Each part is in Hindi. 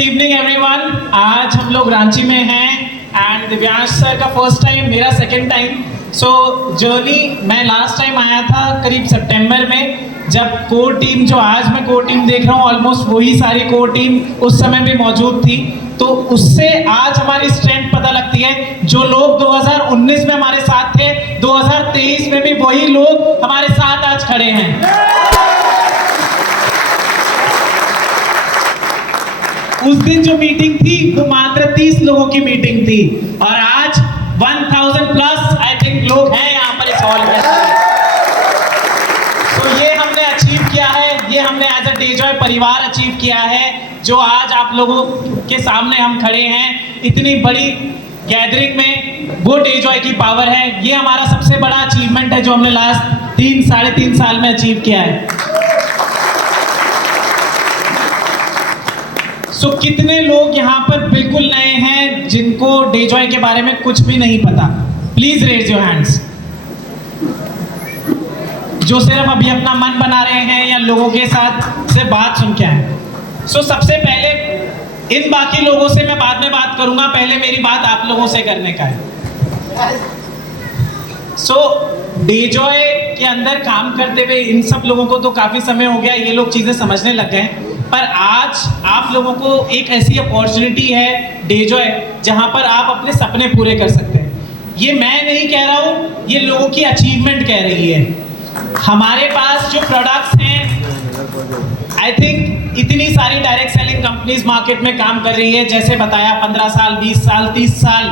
Evening everyone. आज हम लोग रांची में हैं एंड दिव्यांश सर का फर्स्ट टाइम, मेरा सेकंड टाइम। सो जर्नी, मैं लास्ट टाइम आया था करीब सितंबर में, जब कोर टीम, जो आज मैं कोर टीम देख रहा हूँ, ऑलमोस्ट वही सारी कोर टीम उस समय भी मौजूद थी। तो उससे आज हमारी स्ट्रेंथ पता लगती है। जो लोग 2019 में हमारे साथ थे, 2023 में भी वही लोग हमारे साथ आज खड़े हैं। उस दिन जो मीटिंग थी वो मात्र 30 लोगों की मीटिंग थी और आज 1000 प्लस आई थिंक लोग हैं यहाँ पर इस हॉल में। तो ये हमने अचीव किया है, ये हमने एज अ डेजॉय परिवार अचीव किया है, जो आज आप लोगों के सामने हम खड़े हैं इतनी बड़ी गैदरिंग में। वो डेजॉय की पावर है, ये हमारा सबसे बड़ा अचीवमेंट है जो हमने लास्ट 3-3.5 साल में अचीव किया है। सो कितने लोग यहाँ पर बिल्कुल नए हैं जिनको डेजॉय के बारे में कुछ भी नहीं पता? Please raise your hands. जो सिर्फ अभी अपना मन बना रहे हैं या लोगों के साथ से बात सुन के आए। सो सबसे पहले इन बाकी लोगों से मैं बाद में बात करूंगा, पहले मेरी बात आप लोगों से करने का है। सो डेजॉय के अंदर काम करते हुए इन सब लोगों को तो काफी समय हो गया, ये लोग चीजें समझने लग गए, पर आज आप लोगों को एक ऐसी अपॉर्चुनिटी है डेजॉय जहां पर आप अपने सपने पूरे कर सकते हैं। ये मैं नहीं कह रहा हूं, ये लोगों की अचीवमेंट कह रही है। हमारे पास जो प्रोडक्ट्स हैं, आई थिंक इतनी सारी डायरेक्ट सेलिंग कंपनीज मार्केट में काम कर रही है, जैसे बताया 15 साल, 20 साल, 30 साल,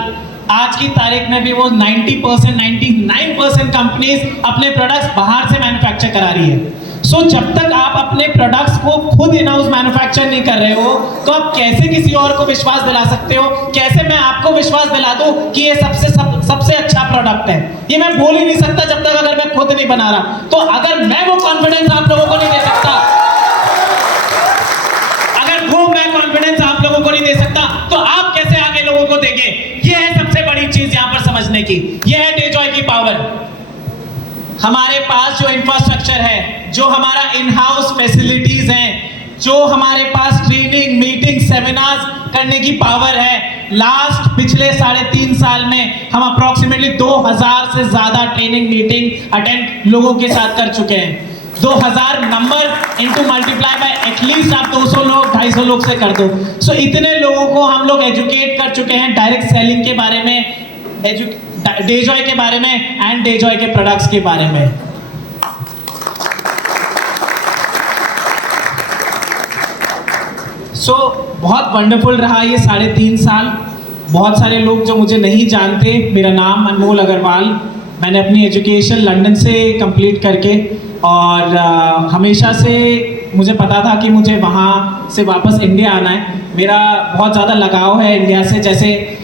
आज की तारीख में भी वो 90%, 99% कंपनीज अपने प्रोडक्ट्स बाहर से मैन्युफैक्चर करा रही है। सो जब तक आप अपने प्रोडक्ट्स को खुद इन हाउस मैन्युफैक्चर नहीं कर रहे हो, तो आप कैसे किसी और को विश्वास दिला सकते हो? कैसे मैं आपको विश्वास दिला दूं कि ये सबसे अच्छा प्रोडक्ट है? ये मैं बोल ही नहीं सकता जब तक अगर मैं खुद नहीं बना रहा। तो अगर मैं वो कॉन्फिडेंस आप लोगों को नहीं दे सकता, अगर वो मैं कॉन्फिडेंस आप लोगों को नहीं दे सकता, तो आप कैसे आगे लोगों को देंगे? ये है सबसे बड़ी चीज यहाँ पर समझने की, ये है डेजॉय की पावर। हमारे पास जो इंफ्रास्ट्रक्चर है, जो हमारा इन हाउस फैसिलिटीज हैं, जो हमारे पास ट्रेनिंग, मीटिंग, सेमिनार्स करने की पावर है, पिछले 3.5 साल में हम अप्रोक्सीमेटली 2000 से ज्यादा ट्रेनिंग, मीटिंग अटेंड लोगों के साथ कर चुके हैं। 2000 number into multiply by at least आप 200 लोग, 250 लोग से कर दो। सो इतने लोगों को हम लोग एजुकेट कर चुके हैं डायरेक्ट सेलिंग के बारे में, डेजॉय के बारे में एंड डेजॉय के प्रोडक्ट्स के बारे में। बहुत वंडरफुल रहा ये 3.5 साल। बहुत सारे लोग जो मुझे नहीं जानते, मेरा नाम अनमोल अग्रवाल, मैंने अपनी एजुकेशन लंदन से कंप्लीट करके, और हमेशा से मुझे पता था कि मुझे वहाँ से वापस इंडिया आना है। मेरा बहुत ज़्यादा लगाव है इंडिया से, जैसे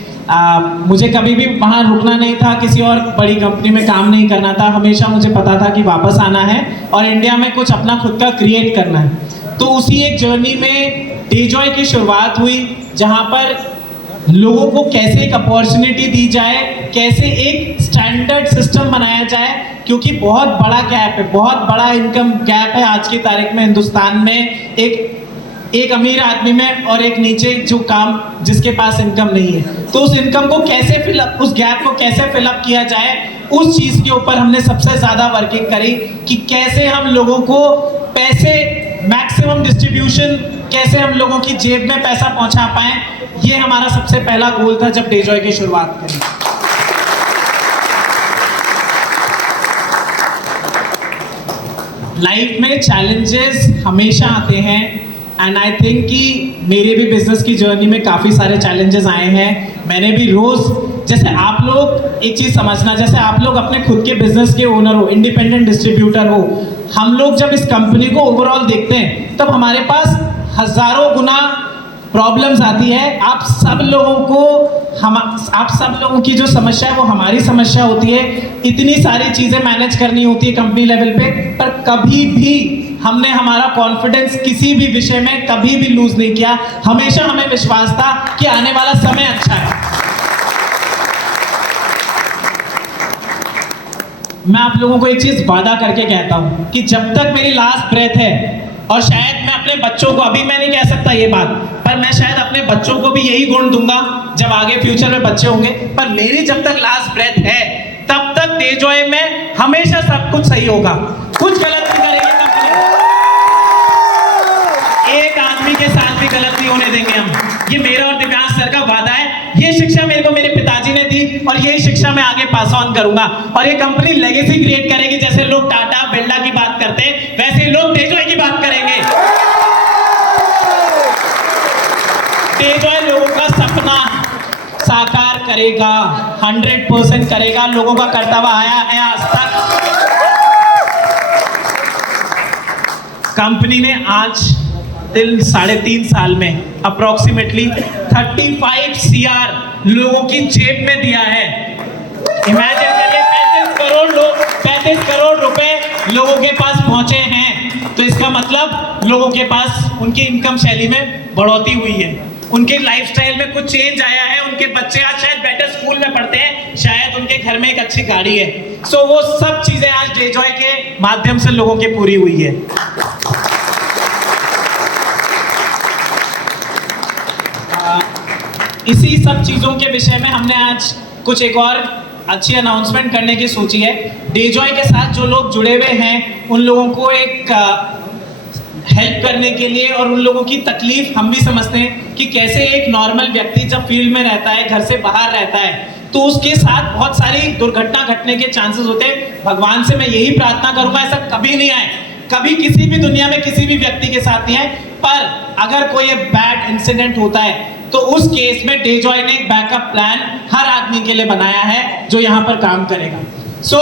मुझे कभी भी वहाँ रुकना नहीं था, किसी और बड़ी कंपनी में काम नहीं करना था। हमेशा मुझे पता था कि वापस आना है और इंडिया में कुछ अपना खुद का क्रिएट करना है। तो उसी एक जर्नी में डेजॉय की शुरुआत हुई, जहाँ पर लोगों को कैसे एक अपॉर्चुनिटी दी जाए, कैसे एक स्टैंडर्ड सिस्टम बनाया जाए, क्योंकि बहुत बड़ा गैप है, बहुत बड़ा इनकम गैप है आज की तारीख में हिंदुस्तान में, एक अमीर आदमी में और एक नीचे जो काम जिसके पास इनकम नहीं है। तो उस इनकम को कैसे फिलअप, उस गैप को कैसे फिलअप किया जाए, उस चीज के ऊपर हमने सबसे ज्यादा वर्किंग करी कि कैसे हम लोगों को पैसे, मैक्सिमम डिस्ट्रीब्यूशन, कैसे हम लोगों की जेब में पैसा पहुंचा पाए। ये हमारा सबसे पहला गोल था जब डेजॉय की शुरुआत करी। लाइफ में चैलेंजेस हमेशा आते हैं एंड आई थिंक कि मेरे भी बिजनेस की जर्नी में काफ़ी सारे चैलेंजेस आए हैं। मैंने भी रोज़, जैसे आप लोग एक चीज़ समझना, जैसे आप लोग अपने खुद के बिजनेस के ओनर हो, इंडिपेंडेंट डिस्ट्रीब्यूटर हो, हम लोग जब इस कंपनी को ओवरऑल देखते हैं तब हमारे पास हज़ारों गुना प्रॉब्लम्स आती है। आप सब लोगों की जो समस्या है वो हमारी समस्या होती है। इतनी सारी चीज़ें मैनेज करनी होती है कंपनी लेवल पे, पर कभी भी हमने हमारा कॉन्फिडेंस किसी भी विषय में कभी भी लूज नहीं किया। हमेशा हमें विश्वास था कि आने वाला समय अच्छा है। मैं आप लोगों को एक चीज वादा करके कहता हूं कि जब तक मेरी लास्ट ब्रेथ है और शायद मैं अपने बच्चों को, अभी मैं नहीं कह सकता ये बात, पर मैं शायद अपने बच्चों को भी यही गुण दूंगा जब आगे फ्यूचर में बच्चे होंगे। पर मेरी जब तक लास्ट ब्रेथ है तब तक डेजॉय में हमेशा सब कुछ सही होगा, कुछ गलत नहीं करेंगे कंपनी, एक आदमी के साथ भी गलत नहीं होने देंगे हम। ये मेरा और दिव्यांश सर का वादा है। ये शिक्षा मेरे को मेरे पिताजी ने दी और यही शिक्षा मैं आगे पास ऑन करूंगा। और ये कंपनी लेगेसी क्रिएट करेगी। जैसे लोग टाटा बिरला की बात करते हैं वैसे लोग डेजॉय की बात करेंगे। डेजॉय लोगों का सपना साकार करेगा, 100% करेगा। लोगों का करता हुआ आया है आज तक। कंपनी ने आज 3.5 साल में अप्रोक्सीमेटली 35 CR लोगों की जेब में दिया है। इमेजिन करिए 35 करोड़ रुपए लोगों के पास पहुंचे हैं। तो इसका मतलब लोगों के पास उनकी इनकम शैली में बढ़ोतरी हुई है, उनके लाइफस्टाइल में कुछ चेंज आया है। उनके बच्चे आज शायद बेटर स्कूल में पढ़ते हैं, शायद उनके घर में एक अच्छी गाड़ी है। सो वो सब चीजें आज डेजॉय के माध्यम से लोगों की पूरी हुई है। इसी सब चीजों के विषय में हमने आज कुछ एक और अच्छी अनाउंसमेंट करने की सोची है। डेजॉय के साथ जो लोग जुड़े हुए हैं उन लोगों को एक हेल्प करने के लिए, और उन लोगों की तकलीफ हम भी समझते हैं कि कैसे एक नॉर्मल व्यक्ति जब फील्ड में रहता है, घर से बाहर रहता है, तो उसके साथ बहुत सारी दुर्घटना घटने के चांसेस होते हैं। भगवान से मैं यही प्रार्थना करूंगा ऐसा कभी नहीं आए, कभी किसी भी दुनिया में किसी भी व्यक्ति के साथ नहीं है। पर अगर कोई बैड इंसिडेंट होता है तो उस केस में डेजॉय ने एक बैकअप प्लान हर आदमी के लिए बनाया है जो यहां पर काम करेगा। सो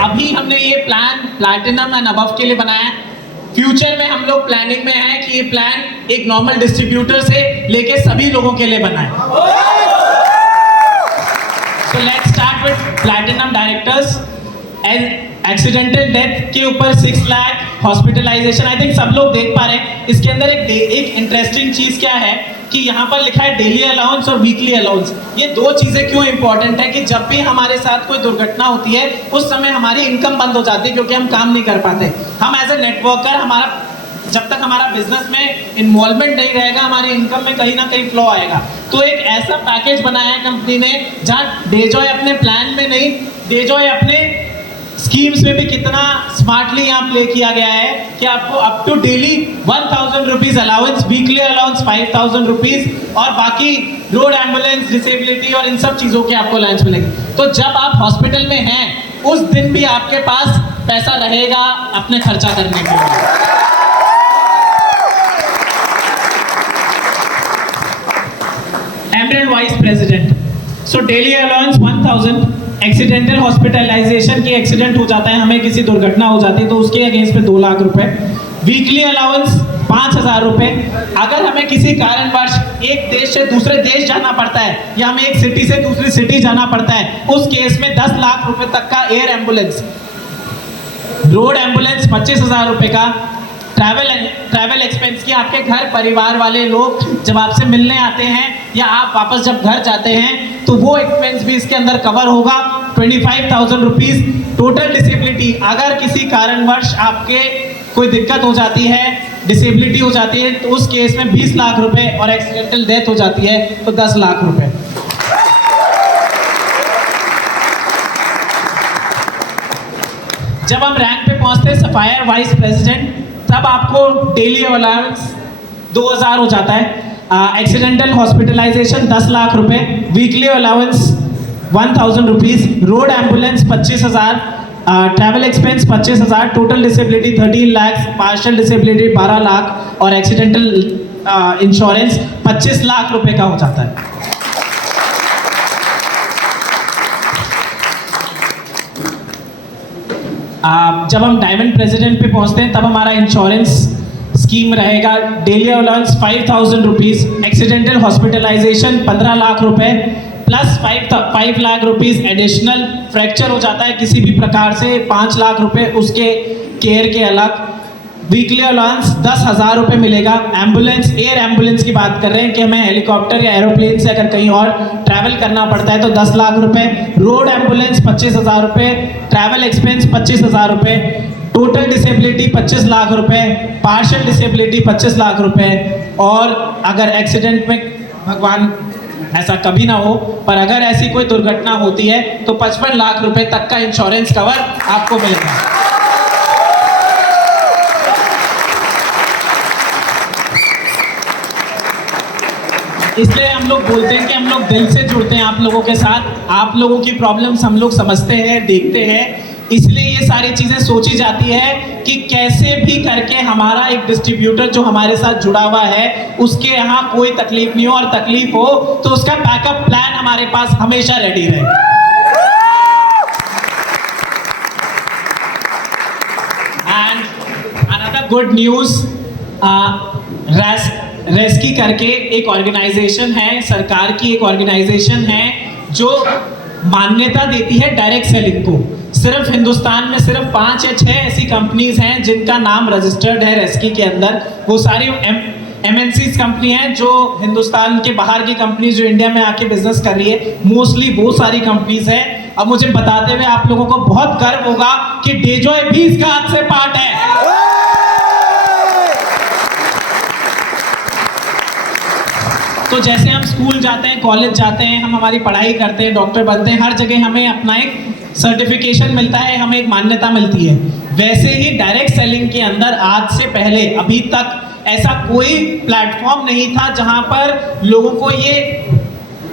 अभी हमने ये प्लान प्लैटिनम एंड अबव के लिए बनाया है। फ्यूचर में हम लोग प्लानिंग में है कि ये प्लान एक नॉर्मल डिस्ट्रीब्यूटर से लेके सभी लोगों के लिए बना है। So let's start with platinum directors. Accidental death के ऊपर 6 लाख, हॉस्पिटलाइजेशन आई थिंक सब लोग देख पा रहे हैं। इसके अंदर एक इंटरेस्टिंग चीज क्या है कि यहाँ पर लिखा है डेली अलाउंस और वीकली अलाउंस। ये दो चीजें क्यों इंपॉर्टेंट है कि जब भी हमारे साथ कोई दुर्घटना होती है उस समय हमारी इनकम बंद हो जाती है क्योंकि हम काम नहीं कर पाते। हम एज ए नेटवर्कर, हमारा जब तक हमारा बिजनेस में इन्वॉल्वमेंट नहीं रहेगा हमारी इनकम में कहीं ना कहीं फ्लो आएगा। तो एक ऐसा पैकेज बनाया है कंपनी ने जहाँ डेजॉय अपने प्लान में नहीं, डेजॉय अपने स्कीम्स में भी कितना स्मार्टली यहाँ प्ले किया गया है कि आपको up to daily 1000 rupees allowance, weekly allowance 5000 rupees, और बाकी रोड एम्बुलेंस, डिसेबिलिटी और इन सब चीज़ों के आपको अलाउंस मिलेंगे। तो जब आप हॉस्पिटल में हैं उस दिन भी आपके पास पैसा रहेगा अपने खर्चा करने के लिए। Emerald vice president. So daily allowance 1000, accidental hospitalisation की एक्सीडेंट हो जाता है, हमें किसी दुर्घटना हो जाती है तो उसके अगेंस्ट पे 2 लाख रुपए। वीकली अलाउंस 5000 रुपए। अगर हमें किसी कारणवश एक देश से दूसरे देश जाना पड़ता है या हमें एक सिटी से दूसरी सिटी जाना पड़ता है उस केस में 10 लाख रुपए तक का एयर एम्बुलेंस। रोड एम्बुलेंस 25,000 रुपए का। ट्रैवल एक्सपेंस की, आपके घर परिवार वाले लोग जब आपसे मिलने आते हैं या आप वापस जब घर जाते हैं तो वो एक्सपेंस भी इसके अंदर कवर होगा। 25,000 रुपीज। टोटल डिसेबिलिटी, अगर किसी कारणवश आपके कोई दिक्कत हो जाती है, डिसेबिलिटी हो जाती है तो उस केस में 20 लाख रुपए, और एक्सीडेंटल डेथ हो जाती है तो 10 लाख रुपए। जब हम रैंक पे पहुंचते हैं सफायर वाइस प्रेसिडेंट, तब आपको डेली अलाउंस 2000 हो जाता है। एक्सीडेंटल हॉस्पिटलाइजेशन 10 लाख रुपए, weekly allowance 1000 rupees, road ambulance 25,000, travel expense 25,000, total disability 13 lakh, partial disability 12 lakh और एक्सीडेंटल इंश्योरेंस 25 लाख रुपए का हो जाता है। जब हम डायमंड प्रेसिडेंट पे पहुंचते हैं तब हमारा इंश्योरेंस स्कीम रहेगा daily allowance 5,000 rupees, accidental hospitalisation 15 lakh रुपए plus 5 lakh rupees additional. Fracture हो जाता है किसी भी प्रकार से 5 लाख रुपए उसके केयर के अलग। वीकली अलाउंस 10,000 रुपये मिलेगा। एम्बुलेंस, एयर एम्बुलेंस की बात कर रहे हैं कि हमें हेलीकॉप्टर या एरोप्लेन से अगर कहीं और ट्रैवल करना पड़ता है तो 10 लाख रुपए। रोड एम्बुलेंस 25,000 रुपये, ट्रैवल एक्सपेंस 25,000 रुपये, टोटल डिसेबिलिटी 25 लाख रुपए, पार्शियल डिसेबिलिटी 25 लाख रुपए, और अगर एक्सीडेंट में, भगवान ऐसा कभी ना हो, पर अगर ऐसी कोई दुर्घटना होती है तो 55 लाख रुपए तक का इंश्योरेंस कवर आपको मिलेगा। इसलिए हम लोग बोलते हैं कि हम लोग दिल से जुड़ते हैं आप लोगों के साथ। आप लोगों की प्रॉब्लम्स हम लोग समझते हैं, देखते हैं, इसलिए ये सारी चीजें सोची जाती है कि कैसे भी करके हमारा एक डिस्ट्रीब्यूटर जो हमारे साथ जुड़ा हुआ है उसके यहाँ कोई तकलीफ नहीं हो, और तकलीफ हो तो उसका बैकअप प्लान हमारे पास हमेशा रेडी रहे। एंड अनदर गुड न्यूज, रेस्की करके एक ऑर्गेनाइजेशन है, सरकार की एक ऑर्गेनाइजेशन है जो मान्यता देती है डायरेक्ट सेलिंग को। सिर्फ हिंदुस्तान में सिर्फ 5 या 6 ऐसी कंपनीज हैं जिनका नाम रजिस्टर्ड है रेस्की के अंदर। वो सारी MNCs कंपनी हैं जो हिंदुस्तान के बाहर की कंपनीज जो इंडिया में आके बिजनेस कर रही है, मोस्टली वो सारी कंपनीज हैं। अब मुझे बताते हुए आप लोगों को बहुत गर्व होगा कि डेजॉय भी इसका हाथ से पार्ट है। तो जैसे हम स्कूल जाते हैं, कॉलेज जाते हैं, हम हमारी पढ़ाई करते हैं, डॉक्टर बनते हैं, हर जगह हमें अपना एक सर्टिफिकेशन मिलता है, हमें एक मान्यता मिलती है, वैसे ही डायरेक्ट सेलिंग के अंदर आज से पहले अभी तक ऐसा कोई प्लेटफॉर्म नहीं था जहां पर लोगों को ये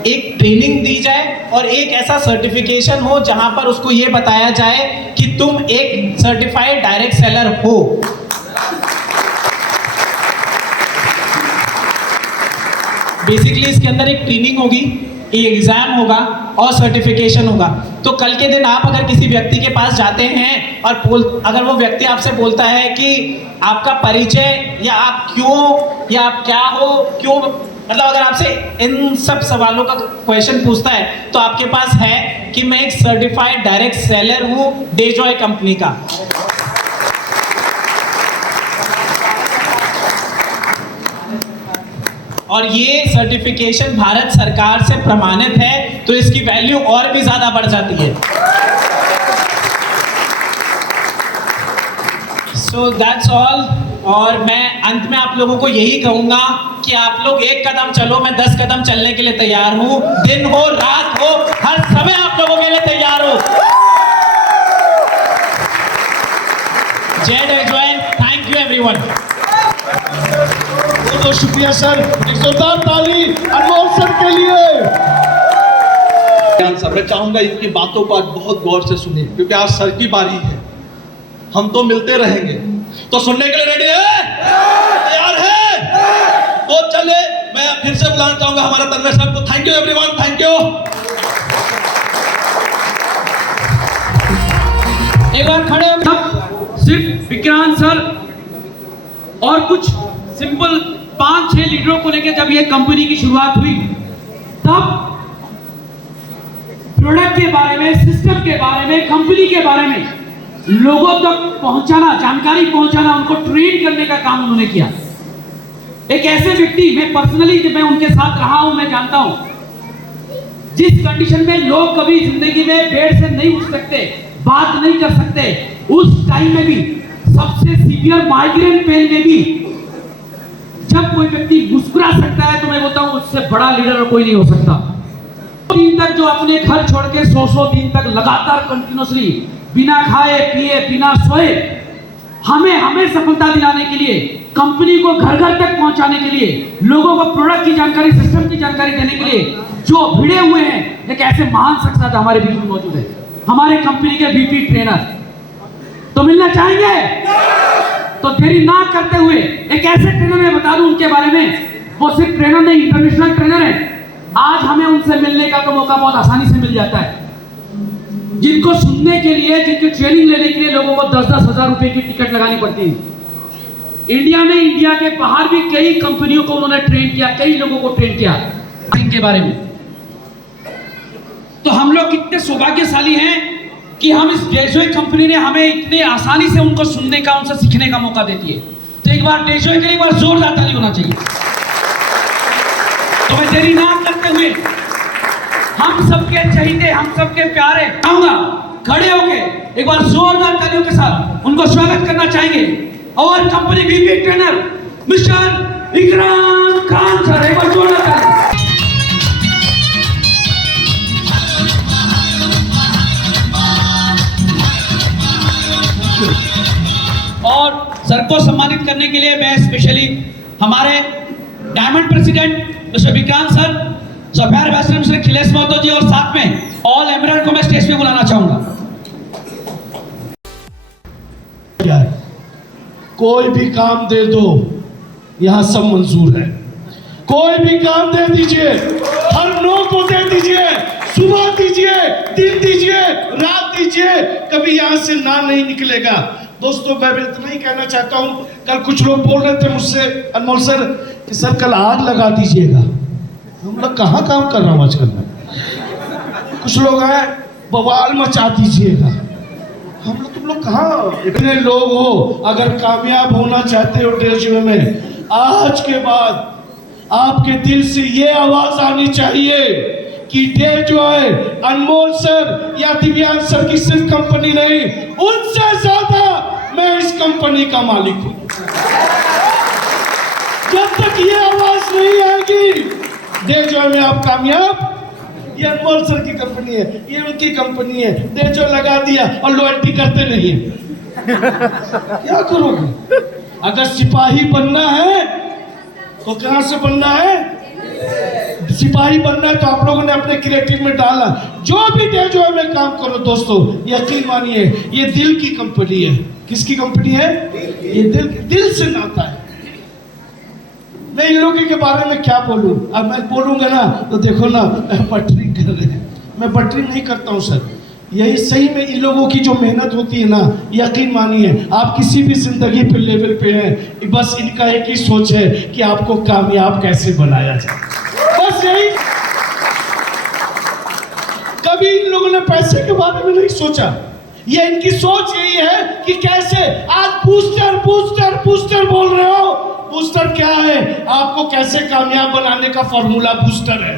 एक ट्रेनिंग दी जाए और एक ऐसा सर्टिफिकेशन हो जहां पर उसको ये बताया जाए कि तुम एक सर्टिफाइड डायरेक्ट सेलर हो। बेसिकली इसके अंदर एक ट्रेनिंग होगी, एक एग्जाम होगा और सर्टिफिकेशन होगा। तो कल के दिन आप अगर किसी व्यक्ति के पास जाते हैं और अगर वो व्यक्ति आपसे बोलता है कि आपका परिचय या आप क्यों या आप क्या हो, क्यों, मतलब अगर आपसे इन सब सवालों का क्वेश्चन पूछता है तो आपके पास है कि मैं एक सर्टिफाइड डायरेक्ट सेलर हूं डेजॉय कंपनी का। और ये सर्टिफिकेशन भारत सरकार से प्रमाणित है तो इसकी वैल्यू और भी ज्यादा बढ़ जाती है। So that's all. और मैं अंत में आप लोगों को यही कहूंगा कि आप लोग एक कदम चलो, मैं 10 कदम चलने के लिए तैयार हूं। दिन हो रात हो, हर समय आप लोगों के लिए तैयार हो। जय डेजॉय। Thank you everyone. तो शुक्रिया सर, एक जोरदार ताली अनमोल सर के लिए। सर, मैं चाहूंगा इनकी बातों को आज बहुत गौर से सुनिए क्योंकि आज सर की बारी है। हम तो मिलते रहेंगे, तो सुनने के लिए रेडी है? तैयार है? तो चले, मैं फिर से बुलाना चाहूंगा हमारा तन्मय साहब को। Thank you everyone, thank you. एक बार खड़े हो। सिर्फ विक्रांत सर और कुछ सिंपल 5-6 लीडरों को लेकर जब ये कंपनी की शुरुआत हुई तब प्रोडक्ट के बारे में, सिस्टम के बारे में, कंपनी के बारे में लोगों तक पहुंचाना, जानकारी पहुंचाना, उनको ट्रेन करने का काम उन्होंने किया। एक ऐसे व्यक्ति, मैं पर्सनली जब मैं उनके साथ रहा हूं, मैं जानता हूं जिस कंडीशन में लोग कभी जिंदगी में बेड से नहीं उठ सकते, बात नहीं कर सकते, उस टाइम में भी, सबसे सीवियर माइग्रेन पेन में भी जब कोई व्यक्ति मुस्कुरा सकता है तो मैं बोलता हूं उससे बड़ा लीडर कोई नहीं हो सकता। दिन तक जो अपने घर छोड़ के 100 दिन तक लगातार कंटिन्यूअसली बिना खाए पिए, बिना सोए हमें सफलता दिलाने के लिए, कंपनी को घर घर तक पहुंचाने के लिए, लोगों को प्रोडक्ट की जानकारी, सिस्टम की जानकारी देने के लिए जो भिड़े हुए हैं, एक ऐसे महान शख्सियत हमारे बीच में मौजूद है, हमारे कंपनी के VP ट्रेनर। तो मिलना चाहेंगे? तो देरी ना करते हुए एक ऐसे ट्रेनर मैं बता दूं उनके बारे में, वो सिर्फ ट्रेनर नहीं, इंटरनेशनल ट्रेनर है। आज हमें उनसे मिलने का तो मौका बहुत आसानी से मिल जाता है, जिनको सुनने के लिए, जिनकी ट्रेनिंग लेने के लिए लोगों को 10-10 हजार रुपए की टिकट लगानी पड़ती है। इंडिया में, इंडिया के बाहर भी कई कंपनियों को उन्होंने ट्रेन किया, कई लोगों को ट्रेन किया इनके बारे में। तो हम लोग कितने सौभाग्यशाली हैं कि हम इस डेजॉय कंपनी ने हमें इतने आसानी से उनको सुनने का, उनसे सीखने का मौका देती है। तो एक बार डेजॉय के लिए एक बार जोरदार ताली होना चाहिए। तो मैं देरी ना करते हुए हम सबके चहीते, हम सबके प्यारे आऊंगा खड़े होके एक बार जोरदार तालियों के साथ उनको स्वागत करना चाहेंगे। और कंपनी वीपी ट्रेनर मिस्टर इकराम खान सर, एक बार जोरदार ताली। और सर को सम्मानित करने के लिए मैं स्पेशली हमारे diamond president mister Vikrant sir, sapphire ambassador mister Khilesh Mahto ji और साथ में ऑल एमरल्ड को मैं स्टेज पे बुलाना चाहूंगा। क्या है? कोई भी काम दे दो, यहां सब मंजूर है। कोई भी काम दे दीजिए, हर नो को दे दीजिए, सुबह दीजिए, दिन दीजिए, रात दीजिए, कभी यहां से ना नहीं निकलेगा। दोस्तों मैं भी इतना ही कहना चाहता हूं, कल कुछ लोग बोल रहे थे मुझसे, अनमोल सर कि सर कल आग लगा दीजिएगा। हम लोग कहाँ काम कर रहा हूँ आजकल में। कुछ लोग हैं बवाल मचा दीजिएगा। हम लोग, तुम लोग कहाँ इतने लोग हो, अगर कामयाब होना चाहते हो डेजॉय में, आज के बाद आपके दिल से ये आवाज आनी चाहिए कि डेजॉय अनमोल सर या दिव्यांश सर की सिर्फ कंपनी नहीं, उनसे ज्यादा मैं इस कंपनी का मालिक हूं। जब तक ये आवाज नहीं आएगी डेजॉय में आप कामयाब, ये अनमोल सर की कंपनी है, ये उनकी कंपनी है, डेजॉय लगा दिया और लॉयल्टी करते नहीं है। क्या करोगे? अगर सिपाही बनना है तो कहां से बनना है? सिपाही बनना है तो आप लोगों ने अपने क्रिएटिव में डाला। जो भी डेजॉय में काम करो दोस्तों, यकीन मानिए ये दिल की कंपनी है। किसकी कंपनी है? ये दिल से नाता है। मैं इन लोगों के बारे में क्या बोलूं? अब मैं बोलूंगा ना तो देखो ना बटरिंग कर रहे हैं। मैं बटरिंग नहीं करता हूं सर, यही सही में इन लोगों की जो मेहनत होती है ना, यकीन मानिए आप किसी भी जिंदगी पे लेवल पे हैं, बस इनका एक ही सोच है कि आपको कामयाब कैसे बनाया जाए, बस यही। कभी इन लोगों ने पैसे के बारे में नहीं सोचा। ये इनकी सोच यही है कि कैसे आज बूस्टर बूस्टर बूस्टर बोल रहे हो। बूस्टर क्या है? आपको कैसे कामयाब बनाने का फॉर्मूला बूस्टर है।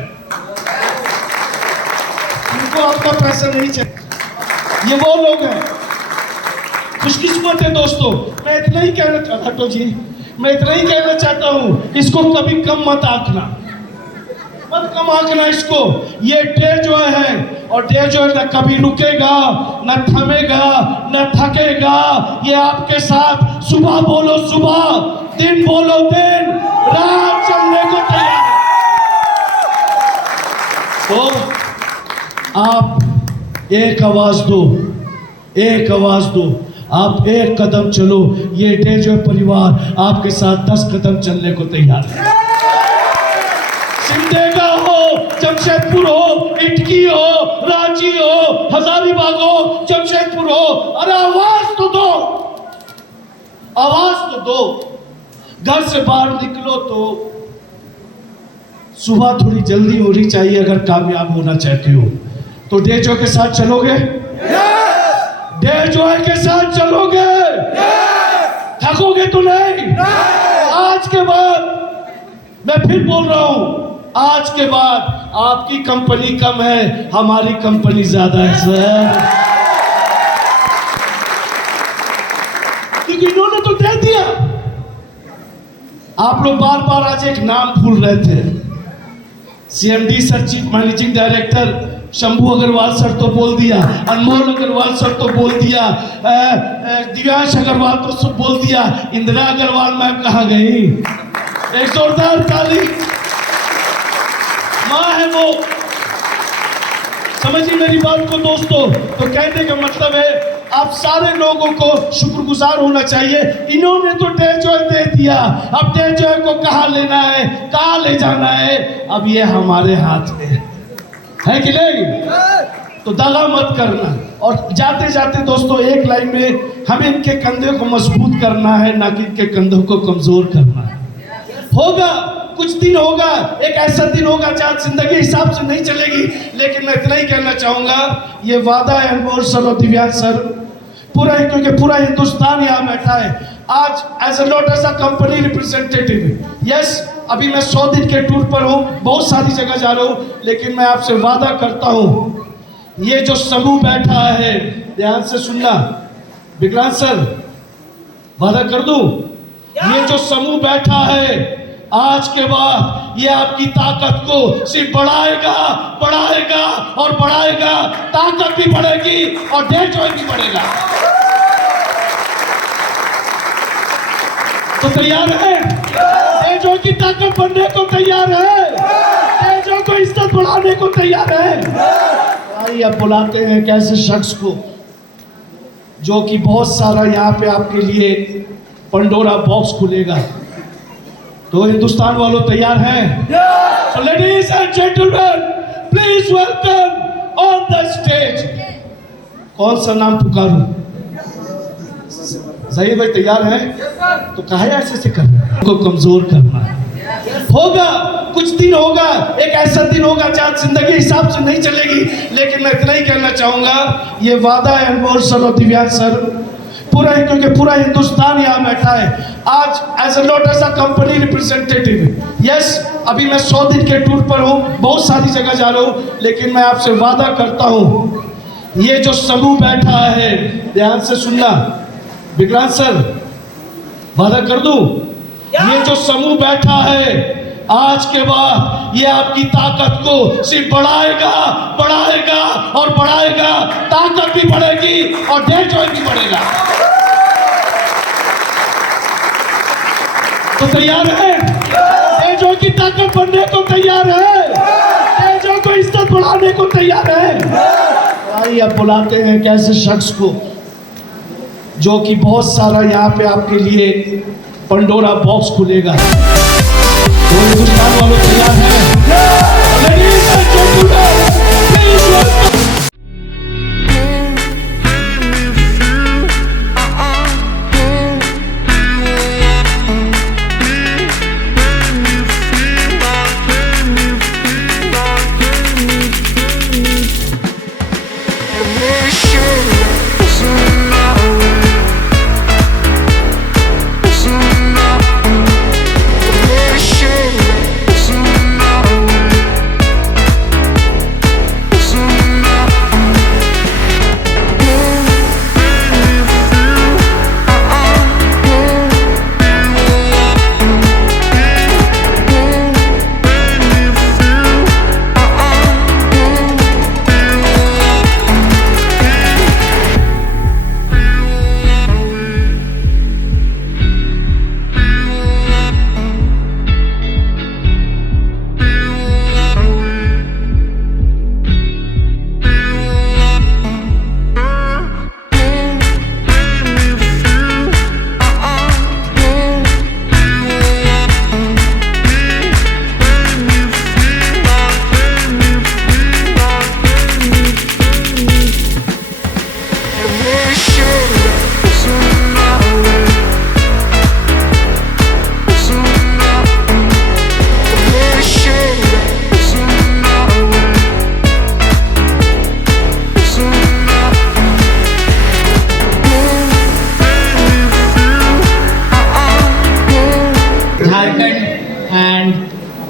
इनको आपका पैसा नहीं चाहिए। ये वो लोग हैं, खुशकिस्मत है दोस्तों। मैं इतना ही कहना चाहता हूँ जी, मैं इतना ही कहना चाहता हूँ, इसको कभी कम मत आंकना, मत कम आंकना इसको। ये डेजॉय है और डेजॉय न कभी रुकेगा, न थमेगा, न थकेगा। ये आपके साथ सुबह बोलो सुबह, दिन बोलो दिन, रात चलने को तैयार है। तो आप एक आवाज दो, एक आवाज दो, आप एक कदम चलो। ये डेजॉय परिवार आपके साथ 10 कदम चलने को तैयार है। सिमडेगा हो, जमशेदपुर हो, इटकी हो, रांची हो, हजारीबाग हो, जमशेदपुर हो, अरे आवाज तो दो, आवाज तो दो। घर से बाहर निकलो तो सुबह थोड़ी जल्दी होनी चाहिए अगर कामयाब होना चाहते हो तो। डेजॉय के साथ चलोगे? डेजॉय के साथ चलोगे? थकोगे तो नहीं? आज के बाद मैं फिर बोल रहा हूं, आज के बाद आपकी कंपनी कम है, हमारी कंपनी ज्यादा है सर। क्योंकि इन्होंने तो दे दिया। आप लोग बार बार आज एक नाम भूल रहे थे, CMD sir, chief managing director Shambhu Agarwal sir तो बोल दिया, अनमोल अग्रवाल सर तो बोल दिया, दिव्यांश अग्रवाल तो सब बोल दिया, इंदिरा अग्रवाल मैम कहाँ गई? एक जोरदार ताली। माँ है वो। समझिए मेरी बात को दोस्तों। तो कहने का मतलब है आप सारे लोगों को शुक्रगुजार होना चाहिए। इन्होंने तो डेजॉय दे दिया, अब डेजॉय को कहाँ लेना है, कहाँ ले जाना है, अब ये हमारे हाथ में है कि नहीं? तो दगा मत करना। और जाते जाते दोस्तों एक लाइन में हमें इनके कंधे को मजबूत करना है, ना कि इनके कंधों को कमजोर करना है। होगा कुछ दिन होगा, एक ऐसा दिन होगा जहाँ जिंदगी हिसाब से नहीं चलेगी, लेकिन मैं इतना ही कहना चाहूंगा, ये वादा है अनमोल सर और दिव्यांश सर, पूरा ही, क्योंकि पूरा हिंदुस्तान यहाँ बैठा है आज as a company representative. Yes, अभी मैं 100 दिन के टूर पर हूँ, बहुत सारी जगह जा रहा हूँ, लेकिन मैं आपसे वादा करता हूँ, ये जो समूह बैठा है, ध्यान से सुनना विक्रांत सर, वादा कर दूं, ये जो समूह बैठा है आज के बाद ये आपकी ताकत को सिर्फ बढ़ाएगा, बढ़ाएगा और बढ़ाएगा। ताकत भी बढ़ेगी और डेजॉय भी बढ़ेगा। तो तैयार है? डेजॉय की ताकत बढ़ने को तैयार है? डेजॉय को इज्जत बढ़ाने को तैयार है? आइए अब बुलाते हैं एक ऐसे शख्स को जो कि बहुत सारा यहाँ पे आपके लिए पंडोरा बॉक्स खुलेगा। तो हिंदुस्तान वालों तैयार हैं? So ladies and gentlemen, please welcome on the stage। कौन सा नाम पुकारूं? सही भाई तैयार हैं? तो काहे ऐसे कर रहे हैं? को कमजोर करना है। होगा, कुछ दिन होगा, एक ऐसा दिन होगा जहाँ जिंदगी हिसाब से नहीं चलेगी, लेकिन मैं इतना ही कहना चाहूंगा, ये वादा है अनमोल सर और दिव्यांश सर, पूरा ही, क्योंकि पूरा हिंदुस्तान यहाँ बैठा है आज as a company representative. Yes, अभी मैं 100 दिन के टूर पर हूँ, बहुत सारी जगह जा रहा हूँ, लेकिन मैं आपसे वादा करता हूँ, ये जो समूह बैठा है, ध्यान से सुनना विक्रांत सर, वादा कर दूं, ये जो समूह बैठा है आज के बाद ये आपकी ताकत को सिर्फ बढ़ाएगा, बढ़ाएगा और बढ़ाएगा। ताकत भी बढ़ेगी और डेजॉय भी बढ़ेगा। तो तैयार है? डेजॉय की ताकत बढ़ने को तैयार है? डेजॉय को इज्जत बढ़ाने को तैयार है? आइए अब बुलाते हैं एक ऐसे शख्स को जो कि बहुत सारा यहाँ पे आपके लिए पंडोरा बॉक्स खुलेगा। तो हिंदुस्तान वालों तैयार हैं? Ladies and gentlemen, please welcome।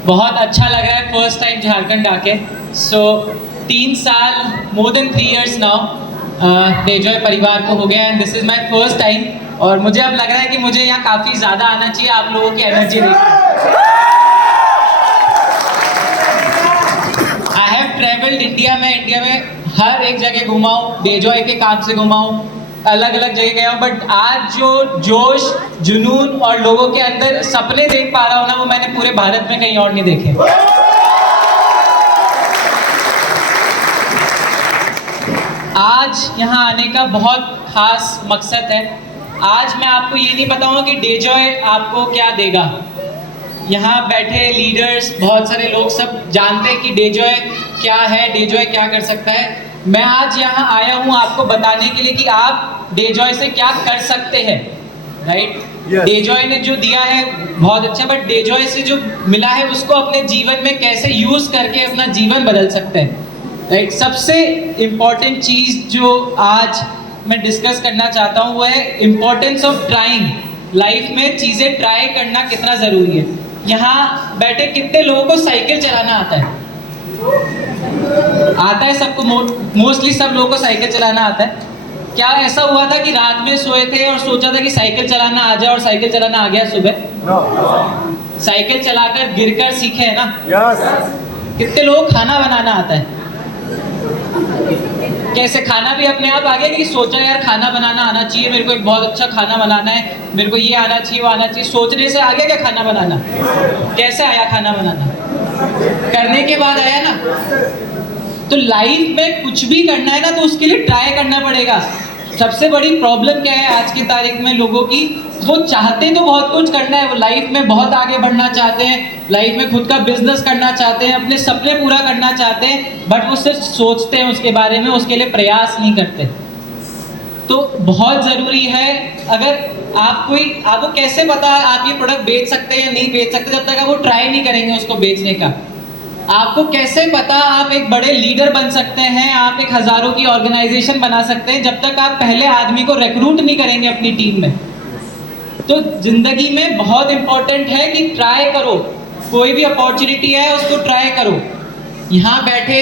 बहुत अच्छा लगा है फर्स्ट टाइम झारखंड आके। सो 3 साल, more than 3 years now Dejoy परिवार को हो गया and this is my first time. और मुझे अब लग रहा है कि मुझे यहाँ काफ़ी ज़्यादा आना चाहिए आप लोगों की एनर्जी देख। आई हैव ट्रेवल्ड इंडिया में हर एक जगह घुमा हूँ, डेजॉय के काम से घुमा हूँ, अलग अलग जगह गया हूँ, बट आज जो जोश, जुनून और लोगों के अंदर सपने देख पा रहा हूँ ना, वो मैंने पूरे भारत में कहीं और नहीं देखे। आज यहाँ आने का बहुत खास मकसद है। आज मैं आपको ये नहीं बताऊंगा कि डेजॉय आपको क्या देगा। यहाँ बैठे लीडर्स, बहुत सारे लोग सब जानते हैं कि डेजॉय क्या है, डेजॉय क्या कर सकता है। मैं आज यहाँ आया हूँ आपको बताने के लिए कि आप डेजॉय से क्या कर सकते हैं। राइट। डेजॉय ने जो दिया है बहुत अच्छा, बट डेजॉय से जो मिला है उसको अपने जीवन में कैसे यूज करके अपना जीवन बदल सकते हैं, राइट। सबसे इम्पॉर्टेंट चीज जो आज मैं डिस्कस करना चाहता हूँ वो है इम्पोर्टेंस ऑफ ट्राइंग। लाइफ में चीजें ट्राई करना कितना जरूरी है। यहाँ बैठे कितने लोगों को साइकिल चलाना आता है? आता है सबको, मोस्टली सब लोगों को साइकिल चलाना आता है। क्या ऐसा हुआ था कि रात में सोए थे और सोचा था कि साइकिल चलाना आ जाए और साइकिल चलाना आ गया सुबह? साइकिल चलाकर गिरकर सीखे है ना। कितने लोगों को खाना बनाना आता है? कैसे खाना भी अपने आप आ गया कि सोचा यार खाना बनाना आना चाहिए, मेरे को एक बहुत अच्छा खाना बनाना है, मेरे को ये आना चाहिए वो आना चाहिए, सोचने से आ गया क्या खाना बनाना? कैसे आया खाना बनाना? करने के बाद आया ना। तो लाइफ में कुछ भी करना है ना तो उसके लिए ट्राई करना पड़ेगा। सबसे बड़ी प्रॉब्लम क्या है आज की तारीख में लोगों की, वो चाहते तो बहुत कुछ करना है, वो लाइफ में बहुत आगे बढ़ना चाहते हैं, लाइफ में खुद का बिजनेस करना चाहते हैं, अपने सपने पूरा करना चाहते हैं, बट वो सिर्फ सोचते हैं उसके बारे में, उसके लिए प्रयास नहीं करते। तो बहुत ज़रूरी है, अगर आपको कैसे पता आप ये प्रोडक्ट बेच सकते हैं या नहीं बेच सकते जब तक आप वो ट्राई नहीं करेंगे उसको बेचने का। आपको कैसे पता आप एक बड़े लीडर बन सकते हैं, आप एक हज़ारों की ऑर्गेनाइजेशन बना सकते हैं जब तक आप पहले आदमी को रिक्रूट नहीं करेंगे अपनी टीम में। तो जिंदगी में बहुत इंपॉर्टेंट है कि ट्राई करो, कोई भी अपॉर्चुनिटी है उसको ट्राई करो। यहाँ बैठे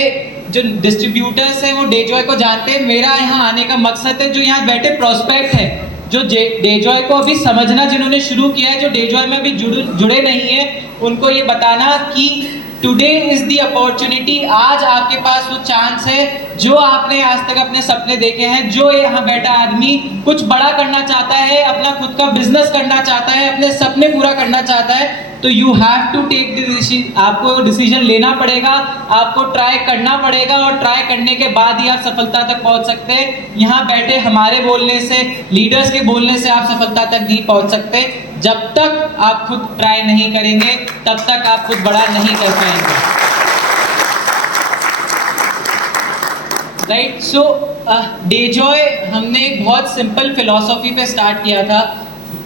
जो डिस्ट्रीब्यूटर्स हैं वो डेजॉय को जानते हैं। मेरा यहाँ आने का मकसद है जो यहाँ बैठे प्रोस्पेक्ट है, जो डेजॉय को अभी समझना जिन्होंने शुरू किया है, जो डेजॉय में अभी जुड़े नहीं है, उनको ये बताना कि टुडे इज द अपॉर्चुनिटी। आज आपके पास वो चांस है जो आपने आज तक अपने सपने देखे हैं। जो यहाँ बैठा आदमी कुछ बड़ा करना चाहता है, अपना खुद का बिजनेस करना चाहता है, अपने सपने पूरा करना चाहता है, तो you have to take the decision. आपको डिसीजन लेना पड़ेगा, आपको ट्राई करना पड़ेगा, और ट्राई करने के बाद ही आप सफलता तक पहुंच सकते हैं। यहाँ बैठे हमारे बोलने से, लीडर्स के बोलने से आप सफलता तक नहीं पहुंच सकते। जब तक आप खुद ट्राई नहीं करेंगे तब तक आप कुछ बड़ा नहीं कर पाएंगे, राइट। सो डेजॉय हमने एक बहुत सिंपल फिलॉसफी पे स्टार्ट किया था।